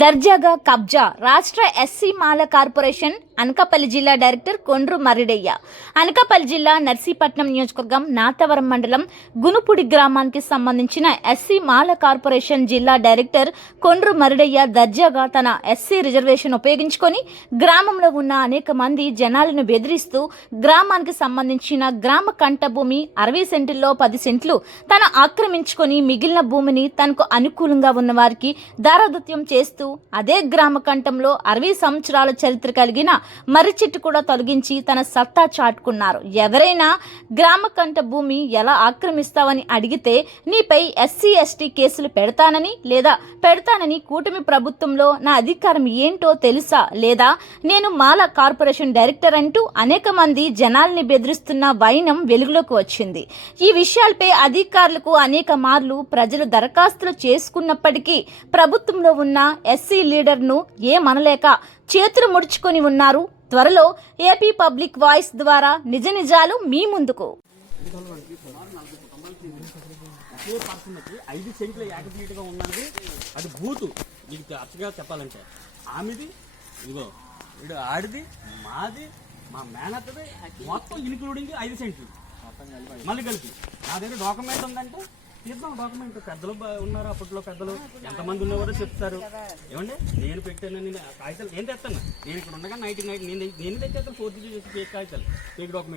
దర్జాగా కబ్జా రాష్ట్ర ఎస్సీ మాల కార్పొరేషన్ అనకాపల్లి జిల్లా డైరెక్టర్ కొండ్రు మరిడయ్య. అనకాపల్లి జిల్లా నర్సీపట్నం నియోజకవర్గం నాతవరం మండలం గునుపుడి గ్రామానికి సంబంధించిన ఎస్సీ మాల కార్పొరేషన్ జిల్లా డైరెక్టర్ కొండ్రు మరిడయ్య దర్జాగా తన ఎస్సీ రిజర్వేషన్ ఉపయోగించుకొని గ్రామంలో ఉన్న అనేక మంది జనాలను బెదిరిస్తూ గ్రామానికి సంబంధించిన గ్రామ కంట భూమి అరవై సెంటుల్లో పది సెంట్లు తను ఆక్రమించుకొని మిగిలిన భూమిని తనకు అనుకూలంగా ఉన్న వారికి దారాదత్యం చేస్తూ అదే గ్రామ కంఠంలో అరవై సంవత్సరాల చరిత్ర కలిగిన మర్రి చెట్టు కూడా తొలగించి తన సత్తా చాటుకున్నారు. ఎవరైనా గ్రామ కంఠ భూమి ఎలా ఆక్రమిస్తావని అడిగితే నీపై ఎస్సీ ఎస్టీ కేసులు పెడతానని లేదా పెడతానని కూటమి ప్రభుత్వంలో నా అధికారం ఏంటో తెలుసా లేదా? నేను మాల కార్పొరేషన్ డైరెక్టర్ అంటూ అనేక మంది జనాల్ని బెదిరిస్తున్న వైనం వెలుగులోకి వచ్చింది. ఈ విషయాలపై అధికారులకు అనేక మార్లు ప్రజలు దరఖాస్తులు చేసుకున్నప్పటికీ ప్రభుత్వంలో ఉన్న ఎస్సీ లీడర్ను ఏమనలేక చేతులు ముడుచుకొని ఉన్నారు. త్వరలో ఏపీ పబ్లిక్ వాయిస్ ద్వారా నిజ నిజాలు మీ ముందుకు. ఒకే పర్సన్కి ఐదు సెంట్లు ఉన్నది అది బూతు. అచ్చగా చెప్పాలంటే. ఆమెది ఇదిగో ఇడు ఆడిది మాది మా మేనత్తది మొత్తం ఇన్క్లూడింగ్ ఐదు సెంట్లు. మళ్ళీ కలిపి. నా దగ్గర డాక్యుమెంట్ ఉందంటే తీద్దాం డాక్యుమెంట్ పెద్దలు ఉన్నారు అప్పట్లో పెద్దలు. ఎంతమంది ఉన్నవారో చెప్తారు. ఏమండి? నేను పెట్టానని నా కాగితాలు నేను తెస్తాను నేను ఇక్కడ ఉండగా నైట్ నైట్ నేను నేను తెచ్చేస్తాను ఫోర్త్ చేసి కాగితాలు. ఫేక్ నేను బాబు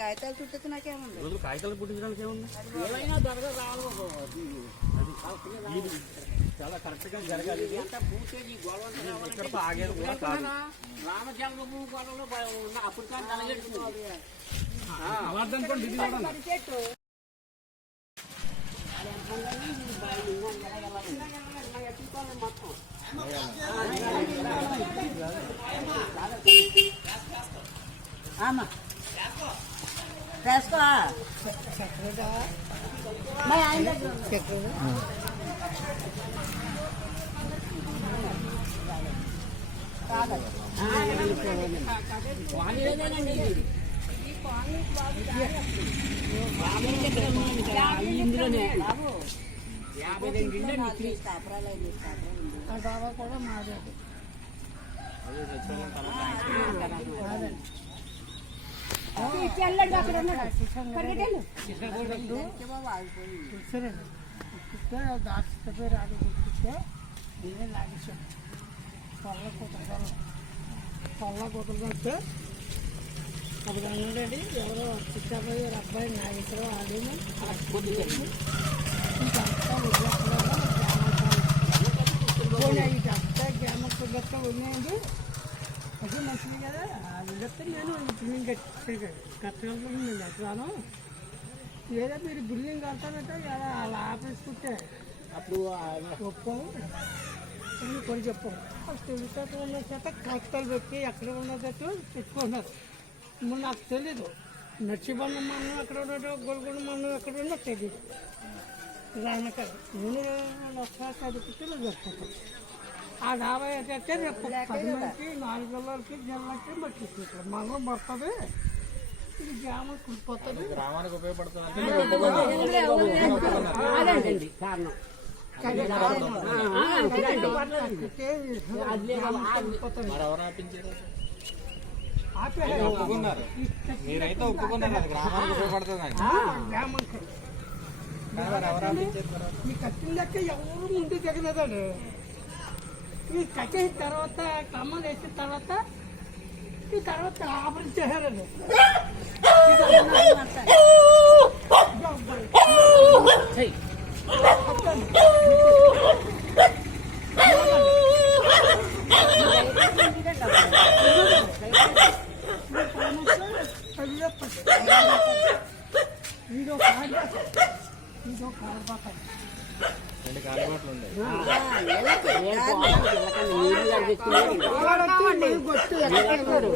కాగితాలు చుట్టూ నాకేముంది? రోజులు కాగితాలు పుట్టించడానికి ఏముంది? ఏమైనా దొరక చాలా కరెక్ట్గా జరగాలి. ఆగేది కూడా కాదు. గొడవలో అప్పుడు కానీ అలాంటనుకోండి ఇది కూడా ఆమా వేసుకో మా ఆయన దగ్గర ఉంది. వాణిదేనండి ఇది. ఇందులోనే దాచిపోయి రాదు గుర్తిస్తే నేనే లాగేశాను పొల్ల పొల్ల అప్పుడు అన్నాడండి ఎవరో చిట్టపోయి అబ్బాయి నాగేశ్వరం ఆడేమో ఇదంతా గ్రామ కుదరత ఉన్నాయండి. అది మంచిది కదా. వదిలేస్తే నేను ఇప్పుడు నేను కట్టి కట్టగలను నేను కట్టరాను లేదా మీరు బిల్డింగ్ కడతానంటే అలా ఆపేసుకుంటే అప్పుడు ఒప్పుకోము అని కొన్ని చెప్పాము ఫస్ట్ ఉన్న చేత కాగితాలు పెట్టి ఎక్కడ ఉన్నదట్టు పెట్టుకున్నారు. నాకు తెలీదు నచ్చిబండ మన్నం ఎక్కడ ఉన్నాడో గొల్గొండ మన్నం ఎక్కడ ఉన్నో తెలియదు రానక్కడ నేను చదివితే నువ్వు చెప్పుకుంటాను ఆ డాబా ఏంటంటే రేపు పది మందికి నాలుగు నెలలకి జల్లకి పట్టించుకుంటారు మనం పడుతుంది ఇది గ్రామం కుడిపోతుంది అదండి కారణం ఒప్పుకున్నారు. మీరైతే ఒప్పుకున్నారు అది గ్రామానికి మరి తర్వాత? ఈ కట్టిన లెక్క ఎవరు ముందు దిగలేదండి ఈ కట్టేసిన తర్వాత కమ్మలు వేసిన తర్వాత ఈ తర్వాత ఆపరేట్ చేశారండి ఇదో కాదు ఇదో కాదు రెండు కాలిబాట్లు ఉన్నాయి వెళ్తారు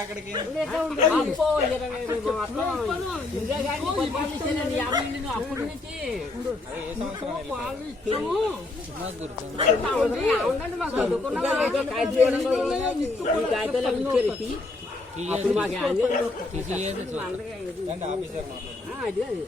అక్కడికి. అప్పటి నుంచి మాకు చదువుకున్న అప్పుడు మాకు అది మాట్లాడు అది అది.